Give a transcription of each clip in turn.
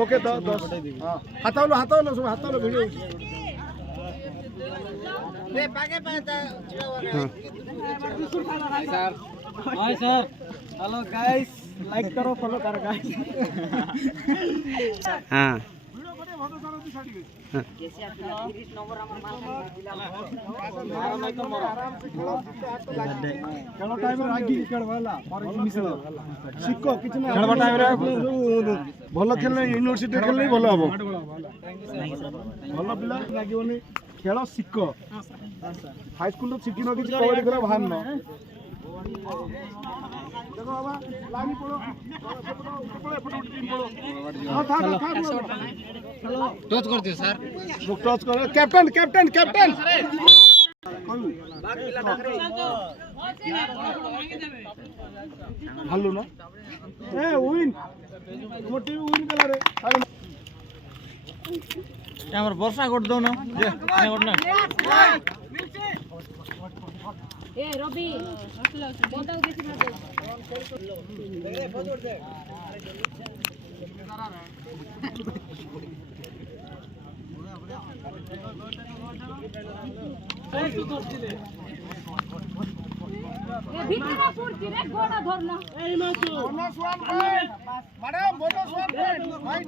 okay 10 हातावलो सब हातावलो video ले पाके पाता hi sir hello guys like करो फॉलो करो गाइस हां भल खेल यूनिवर्सिटी खेल भल हम भल पिला लगे खेल शिख हाई स्कूल शिखी न कि कबड्डी खेल बाहर न टच कर दियो सर टच कर कैप्टन कैप्टन कैप्टन हल्लू ना ए विन मोटी विन कला रे हमर वर्षा कोट दो ना जे कोट ना ए रवि बोलता देखि ना रे फोटो दे ए ভিতরে পড়ছি রে গোড়া ধরলা এই মাছু bonus 1 point madam bonus 1 point ভাই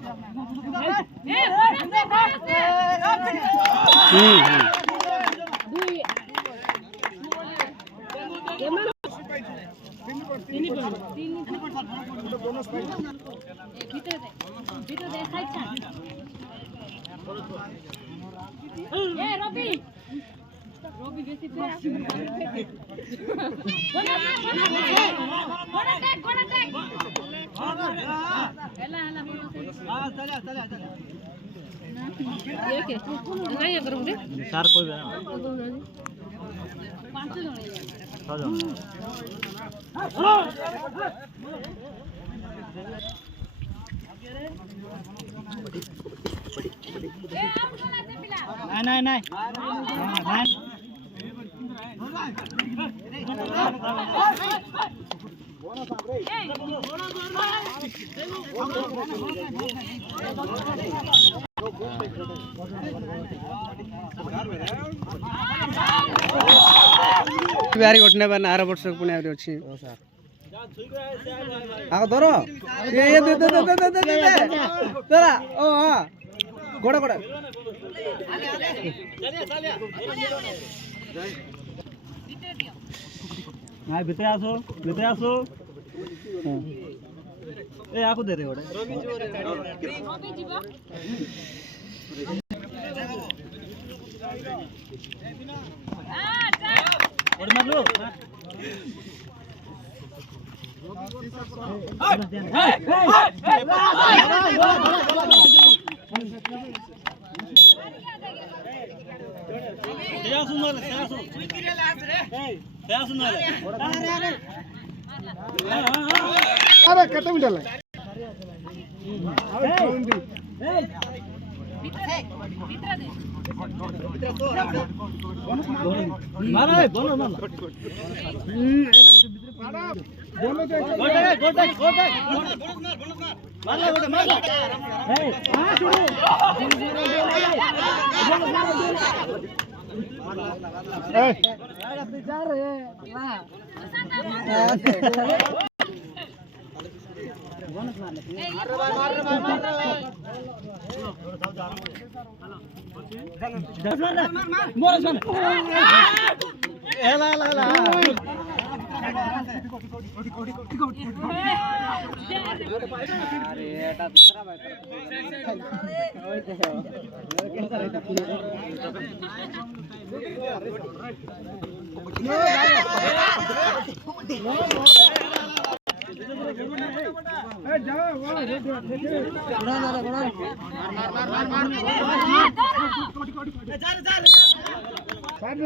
এ रवि रवि बेसी पे एला चला ये नहीं करूं रे सर कोई ना 5 जण 6 जण नहीं नहीं बिहारी घटना बन 8 वर्ष पुणे आरि अछि आगो धरो ये दे तोरा ओ हां गोड़ा गोड़ा हां भीतर आसो ए आको दे रे गोड़ा रवि जीवा और मार लो अरे कत मिनट लगे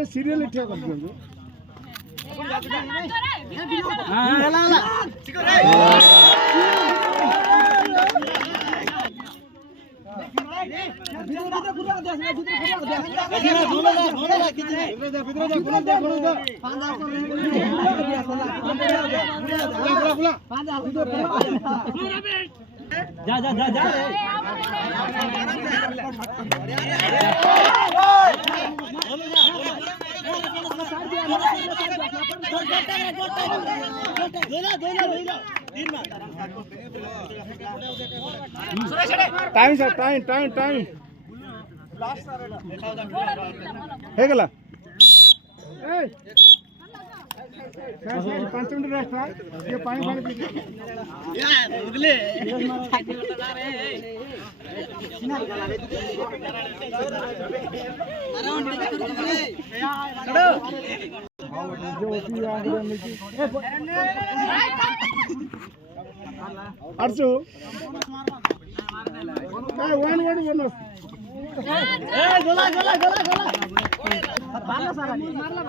सीरियल इट्ठा कर दियो যা যা যা যা time sir time time time হয়ে গেল এই 5 মিনিট রেস্ট হয় ये पानी पानी पी यार उगले अर्जु ए वन वन बोनस ए गोला गोला गोला गोला मारला सारा मारला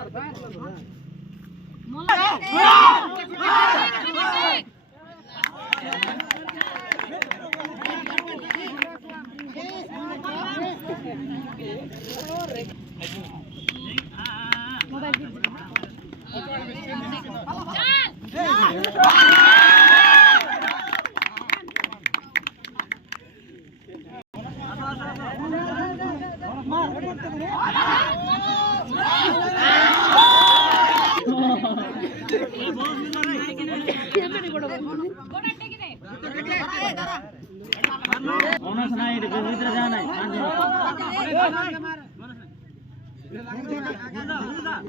बोनस नाही भीतर जा नाही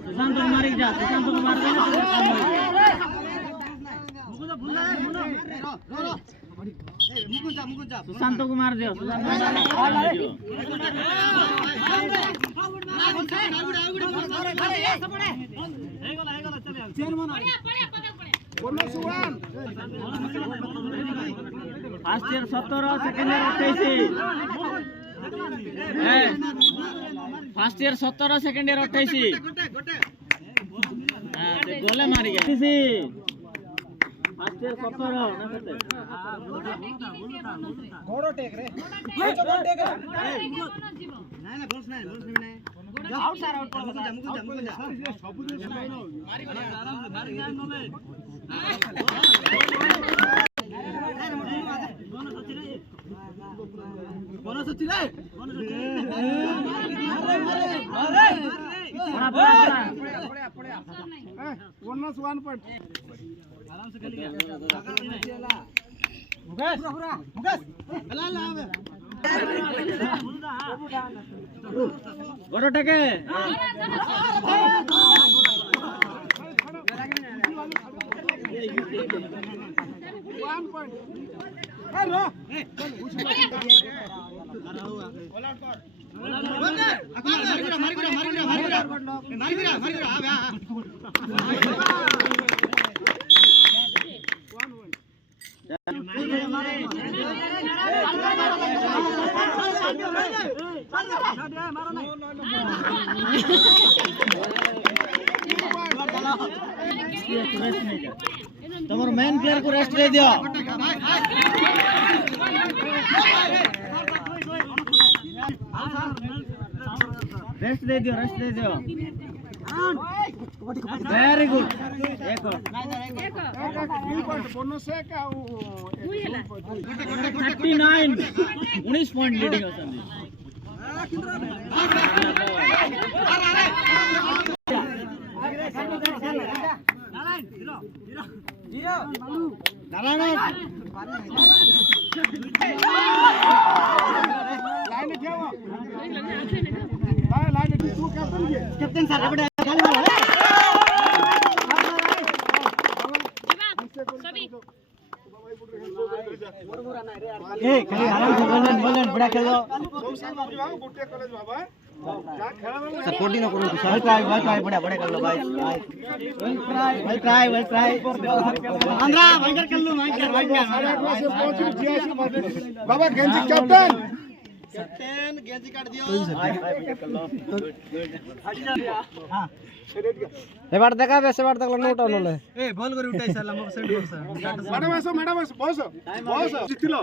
सुशांत कुमार जा सुशांत कुमार सुशांत कुमार दियो bonus one first year 17 second year 28 first year 17 second year 28 हां ते गोले मारी गया फर्स्ट ईयर 17 ना कहते घोड़ो टेक रे गोड़ा टेक रे नाही ना बोल्स नाही आउट सार आउट मुकुंद जा सब दिन मारी गया आराम से मारी गया नले बोनस अच्छी रे बोनस वन पॉइंट आराम से खेल गया मुकेश मुकेश हला ला गोरो टके वन पॉइंट हेलो तुम्हारे मेन प्लेयर को रेस्ट दे दियो रेस्ट दे दियो वेरी गुड एक बोनस है क्या 39 19 पॉइंट लीडिंग होती लाइन क्या हुआ लाइन तू कैप्टन सर आराम से बोलन बड़ा खेलो गोटे कॉलेज बाबा सपोर्ट न करो भाई ट्राई बड़ा बड़ा कर लो भाई ट्राई आंध्रा भयंकर कर लो बाबा गेंजी कैप्टन गेंजी काट दियो हां ए बार देखा वैसे बार तक नोट ऑन ले ए बॉल कर उठाई साला मो सेंड कर सर मैडम ऐसा बॉस जितिलो